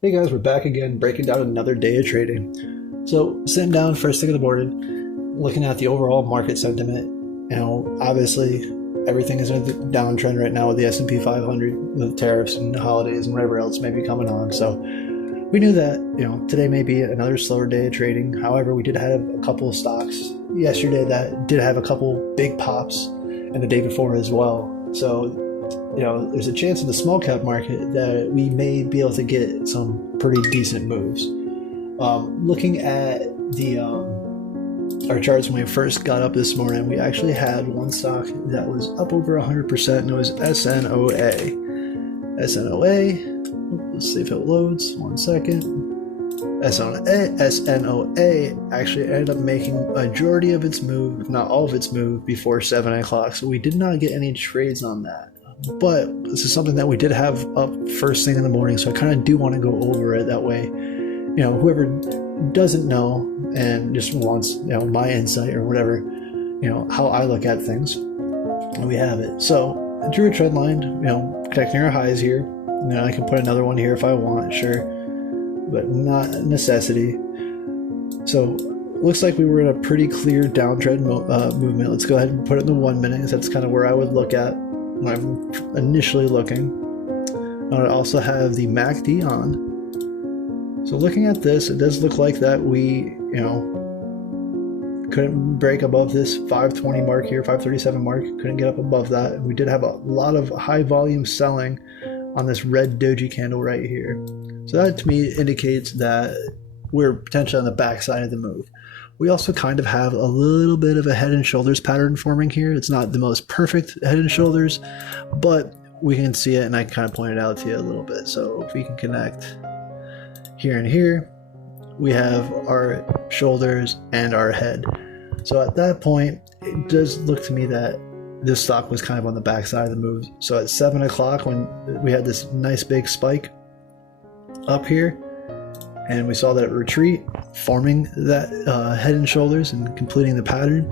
Hey guys, we're back again, breaking down another day of trading. So, sitting down first thing in the morning, looking at the overall market sentiment. Obviously, everything is in a downtrend right now with the S&P 500, with tariffs and holidays and whatever else may be coming on. So, we knew that today may be another slower day of trading. However, we did have a couple of stocks yesterday that did have a couple big pops, and the day before as well. So there's a chance in the small cap market that we may be able to get some pretty decent moves. Looking at the our charts when we first got up this morning, we actually had one stock that was up over 100%, and it was SNOA. SNOA, let's see if it loads. 1 second. SNOA actually ended up making a majority of its move, if not all of its move, before 7 o'clock. So we did not get any trades on that. But this is something that we did have up first thing in the morning, so I kind of do want to go over it that way. Whoever doesn't know and just wants my insight or whatever, how I look at things, and we have it. So I drew a trend line, protecting our highs here. I can put another one here if I want, sure, but not a necessity. So looks like we were in a pretty clear downtrend movement. Let's go ahead and put it in the 1 minute, because that's kind of where I would look at when I'm initially looking. I also have the MACD on. So looking at this, it does look like that we, couldn't break above this 520 mark here, 537 mark, couldn't get up above that. We did have a lot of high volume selling on this red doji candle right here. So that to me indicates that we're potentially on the backside of the move. We also kind of have a little bit of a head and shoulders pattern forming here. It's not the most perfect head and shoulders, but we can see it, and I can kind of point it out to you a little bit. So if we can connect here and here, we have our shoulders and our head. So at that point, it does look to me that this stock was kind of on the backside of the move. So at 7 o'clock, when we had this nice big spike up here, and we saw that retreat, forming that head and shoulders and completing the pattern.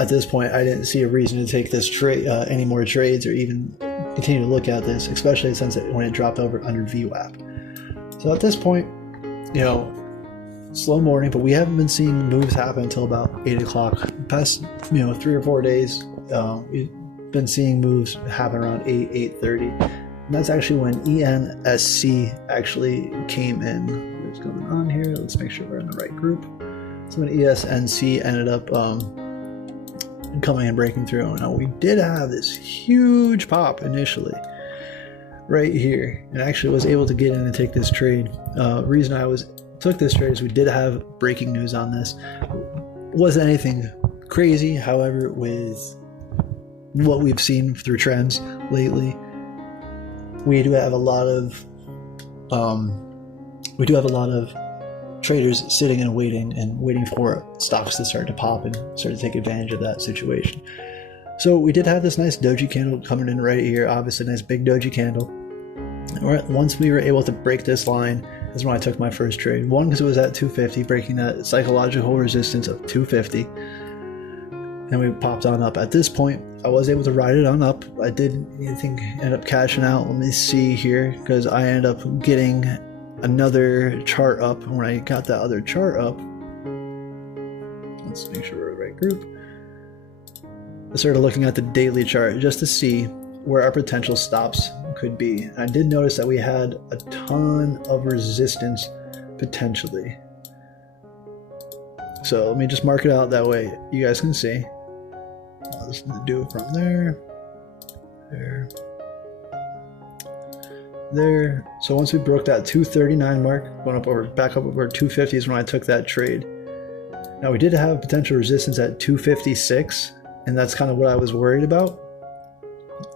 At this point, I didn't see a reason to take this trade, any more trades, or even continue to look at this, especially since when it dropped over under VWAP. So at this point, slow morning, but we haven't been seeing moves happen until about 8 o'clock. Past 3 or 4 days, we've been seeing moves happen around 8:30. And that's actually when ENSC actually came in. What's going on here? Let's make sure we're in the right group. So when ESNC ended up coming and breaking through. Now we did have this huge pop initially right here, and actually was able to get in and take this trade. Reason I took this trade is we did have breaking news on this. Wasn't anything crazy, however, with what we've seen through trends lately, we do have a lot of traders sitting and waiting for stocks to start to pop and start to take advantage of that situation. So we did have this nice doji candle coming in right here, obviously a nice big doji candle. Once we were able to break this line is when I took my first trade. One, because it was at 250, breaking that psychological resistance of 250. And we popped on up. At this point, I was able to ride it on up. I end up cashing out. Let me see here, because I ended up getting another chart up. When I got that other chart up, let's make sure we're in the right group. I started looking at the daily chart just to see where our potential stops could be. And I did notice that we had a ton of resistance potentially. So let me just mark it out that way you guys can see. I'll just do it from there. There. So once we broke that 239 mark, back up over 250 is when I took that trade. Now we did have potential resistance at 256, and that's kind of what I was worried about.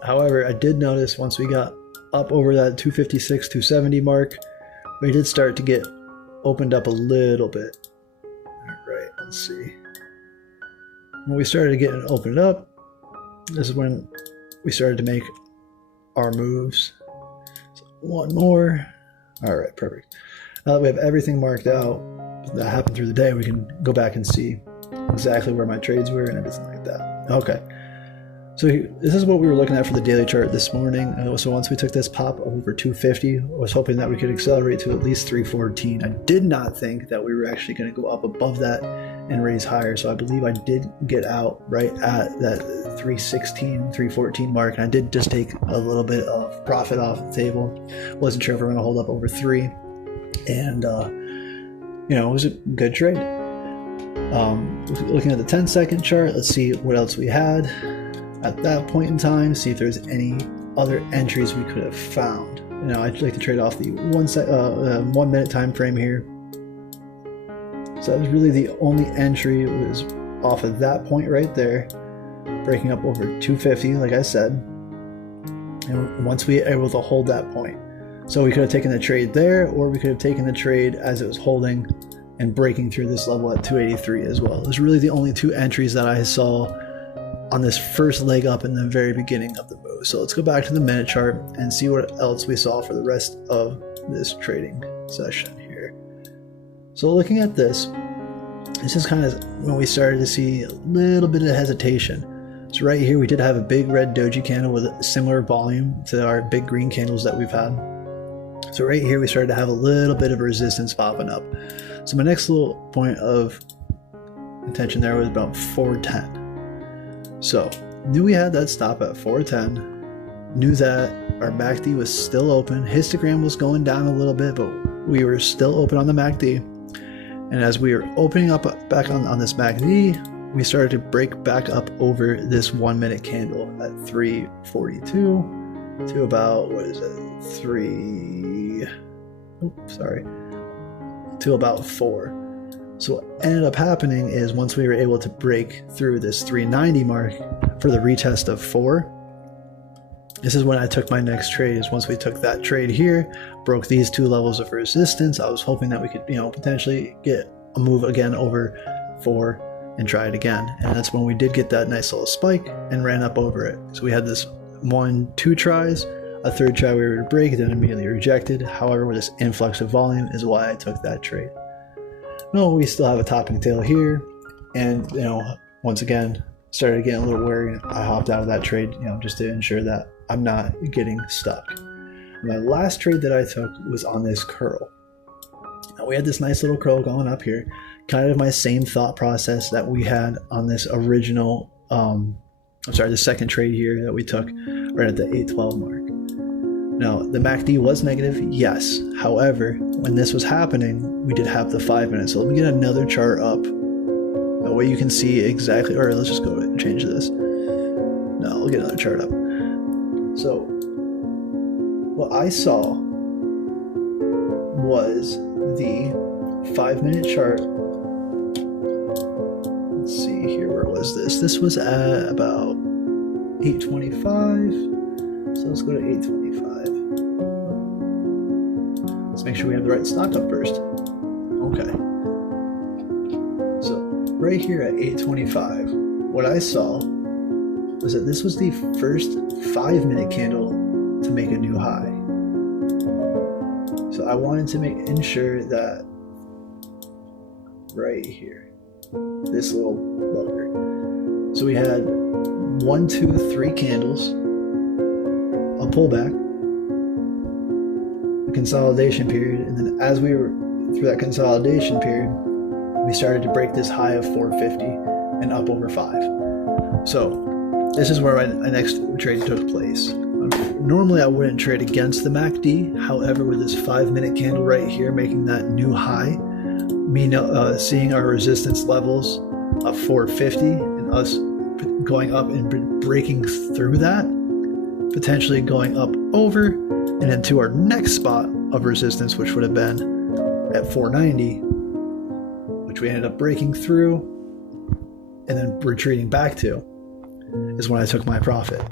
However, I did notice once we got up over that 256, 270 mark, we did start to get opened up a little bit. All right, let's see. When we started getting opened up, this is when we started to make our moves. So one more. All right, perfect. Now that we have everything marked out that happened through the day, we can go back and see exactly where my trades were and everything like that. Okay. So this is what we were looking at for the daily chart this morning. So once we took this pop over 250, I was hoping that we could accelerate to at least 314. I did not think that we were actually going to go up above that and raise higher. So I believe I did get out right at that 316, 314 mark. And I did just take a little bit of profit off the table. Wasn't sure if we were going to hold up over 3. And, it was a good trade. Looking at the 10-second chart, let's see what else we had at that point in time, see if there's any other entries we could have found. I'd like to trade off the 1 minute time frame here. So that was really the only entry, was off of that point right there, breaking up over 250, like I said. And once we were able to hold that point. So we could have taken the trade there, or we could have taken the trade as it was holding and breaking through this level at 283 as well. Those are really the only two entries that I saw on this first leg up in the very beginning of the move. So let's go back to the minute chart and see what else we saw for the rest of this trading session here. So looking at this is kind of when we started to see a little bit of hesitation. So right here we did have a big red doji candle with a similar volume to our big green candles that we've had. So right here we started to have a little bit of resistance popping up. So my next little point of attention there was about 410. So knew we had that stop at 410, knew that our MACD was still open. Histogram was going down a little bit, but we were still open on the MACD. And as we were opening up back on this MACD, we started to break back up over this 1 minute candle at 342 to about, to about 4. So what ended up happening is once we were able to break through this 390 mark for the retest of 4, this is when I took my next trade. Is once we took that trade here, broke these two levels of resistance, I was hoping that we could, potentially get a move again over 4 and try it again. And that's when we did get that nice little spike and ran up over it. So we had this 2 tries, a third try we were to break, then immediately rejected. However, with this influx of volume is why I took that trade. No, we still have a topping tail here, and once again started getting a little wary. I hopped out of that trade, just to ensure that I'm not getting stuck. My last trade that I took was on this curl. Now we had this nice little curl going up here, kind of my same thought process that we had on this original, the second trade here that we took right at the 812 mark. Now, the MACD was negative, yes. However, when this was happening, we did have the 5 minutes. So let me get another chart up. That way you can see exactly, or let's just go and change this. No, I'll get another chart up. So, what I saw was the 5 minute chart. Let's see here, where was this? This was at about 825. So let's go to 825. Let's make sure we have the right stock up first. Okay. So right here at 825, what I saw was that this was the first 5 minute candle to make a new high. So I wanted to ensure that right here, this little bugger. So we had 1, 2, 3 candles, a pullback, a consolidation period, and then as we were through that consolidation period, we started to break this high of 450 and up over 5. So this is where my next trade took place. Normally I wouldn't trade against the MACD. However, with this 5 minute candle right here making that new high, seeing our resistance levels of 450 and us going up and breaking through that, potentially going up over and into our next spot of resistance, which would have been at 490, which we ended up breaking through and then retreating back to, is when I took my profit.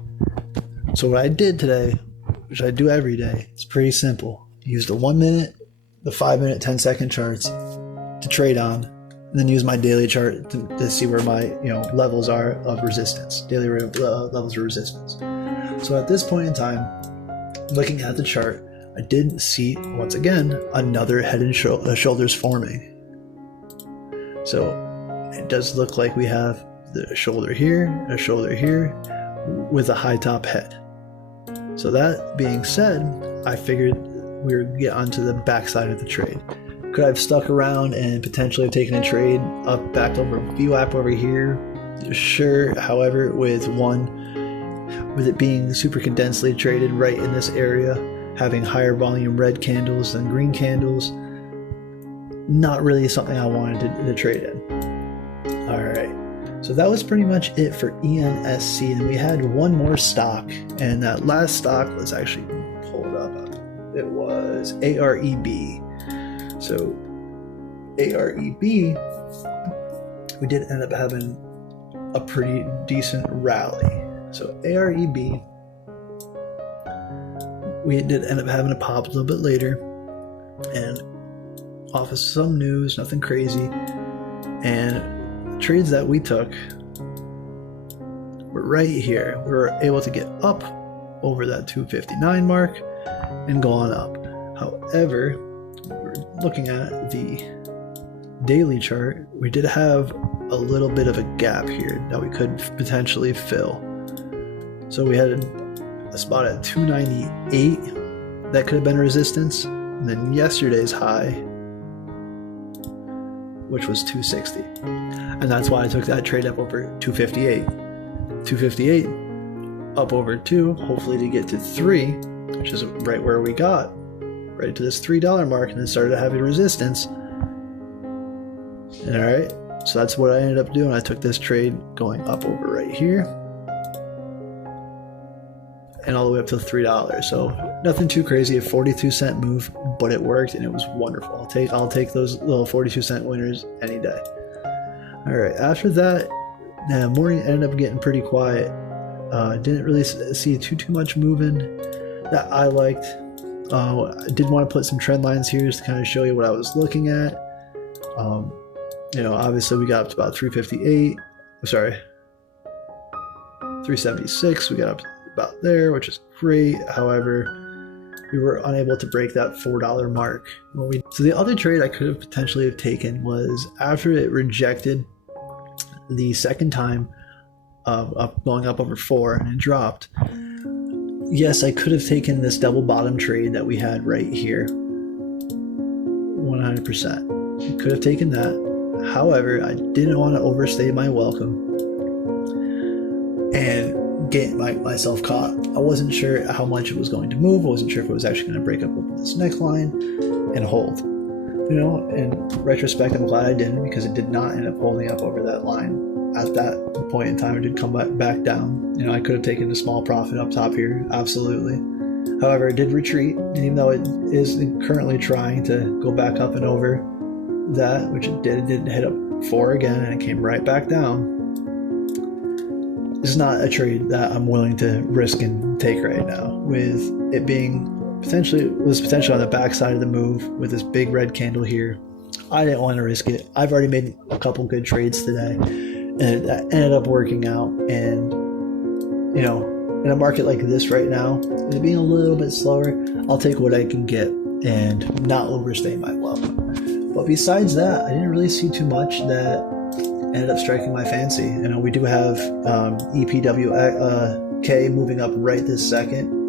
So what I did today, which I do every day, it's pretty simple. I used the 1 minute, the 5 minute, 10-second charts to trade on, and then use my daily chart to see where my levels are of resistance, daily levels of resistance. So at this point in time, looking at the chart, I did see, once again, another head and shoulders forming. So it does look like we have the shoulder here, a shoulder here, with a high top head. So that being said, I figured we would get onto the backside of the trade. Could I have stuck around and potentially taken a trade up back over VWAP over here? Sure. However, with it being super condensedly traded right in this area, having higher volume red candles than green candles, not really something I wanted to trade in. All right. So that was pretty much it for ENSC, and we had one more stock, and that last stock was actually pulled up. It was AREB. So AREB, we did end up having a pretty decent rally. So AREB, we did end up having a pop a little bit later, and off of some news, nothing crazy, and trades that we took were right here. We were able to get up over that 259 mark and go on up. However, we're looking at the daily chart, we did have a little bit of a gap here that we could potentially fill. So we had a spot at 298 that could have been resistance, and then yesterday's high, which was 260. And that's why I took that trade up over 258. 258 up over 2, hopefully to get to 3, which is right where we got, right to this $3 mark, and then started having resistance. And all right, so that's what I ended up doing. I took this trade going up over right here and all the way up to $3. So nothing too crazy, a 42-cent move, but it worked and it was wonderful. I'll take those little 42-cent winners any day. All right, after that, the morning ended up getting pretty quiet. Didn't really see too much moving that I liked. I did want to put some trend lines here just to kind of show you what I was looking at. Obviously we got up to about 376. We got up to about there, which is great. However, we were unable to break that $4 mark. So the other trade I could have potentially have taken was after it rejected the second time going up over 4 and it dropped. Yes, I could have taken this double bottom trade that we had right here. 100%. I could have taken that. However, I didn't want to overstay my welcome and get myself caught. I wasn't sure how much it was going to move. I wasn't sure if it was actually going to break up over this neckline and hold. In retrospect, I'm glad I didn't, because it did not end up holding up over that line at that point in time. It did come back down. I could have taken a small profit up top here, absolutely. However, it did retreat, and even though it is currently trying to go back up and over that, which it did hit up 4 again, and it came right back down. This is not a trade that I'm willing to risk and take right now, with it being potentially on the backside of the move with this big red candle here. I didn't want to risk it. I've already made a couple good trades today, and that ended up working out. And in a market like this right now, it being a little bit slower, I'll take what I can get and not overstay my welcome. But besides that, I didn't really see too much that ended up striking my fancy. We do have EPWK moving up right this second.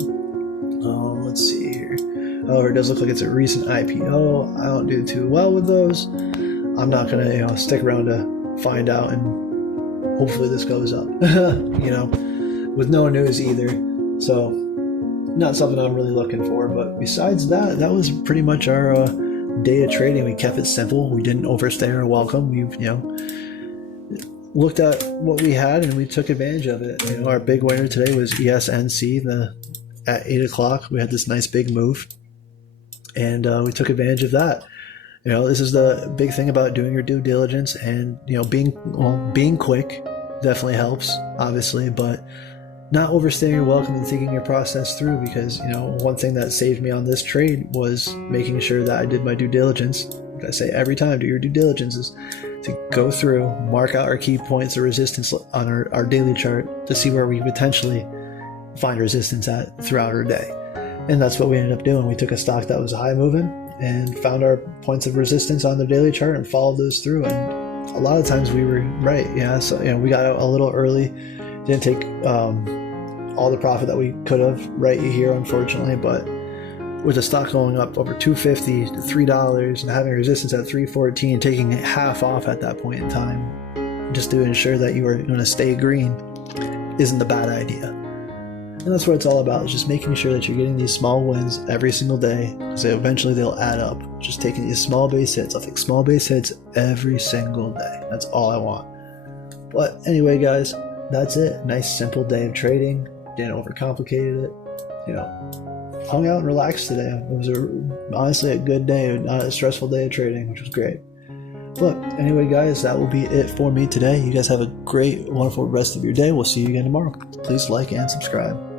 Let's see here. However, it does look like it's a recent IPO. I don't do too well with those. I'm not gonna stick around to find out, and hopefully this goes up. With no news either. So not something I'm really looking for. But besides that, that was pretty much our day of trading. We kept it simple. We didn't overstay our welcome. We've looked at what we had and we took advantage of it. Our big winner today was ESNC. At 8 o'clock, we had this nice big move, and we took advantage of that. This is the big thing about doing your due diligence, and being quick definitely helps, obviously, but not overstaying your welcome and thinking your process through. Because one thing that saved me on this trade was making sure that I did my due diligence. Like I say every time, do your due diligence, is to go through, mark out our key points of resistance on our daily chart to see where we potentially find resistance at throughout our day. And that's what we ended up doing. We took a stock that was high moving and found our points of resistance on the daily chart and followed those through. And a lot of times we were right. So we got out a little early. Didn't take all the profit that we could have right here, unfortunately. But with the stock going up over $2.50 to $3 and having resistance at $3.14, taking half off at that point in time, just to ensure that you are going to stay green, isn't a bad idea. And that's what it's all about, is just making sure that you're getting these small wins every single day, because eventually they'll add up. Just taking these small base hits. I'll take small base hits every single day. That's all I want. But anyway, guys, that's it. Nice, simple day of trading. Didn't overcomplicate it. Hung out and relaxed today. It was honestly a good day, not a stressful day of trading, which was great. But anyway, guys, that will be it for me today. You guys have a great, wonderful rest of your day. We'll see you again tomorrow. Please like and subscribe.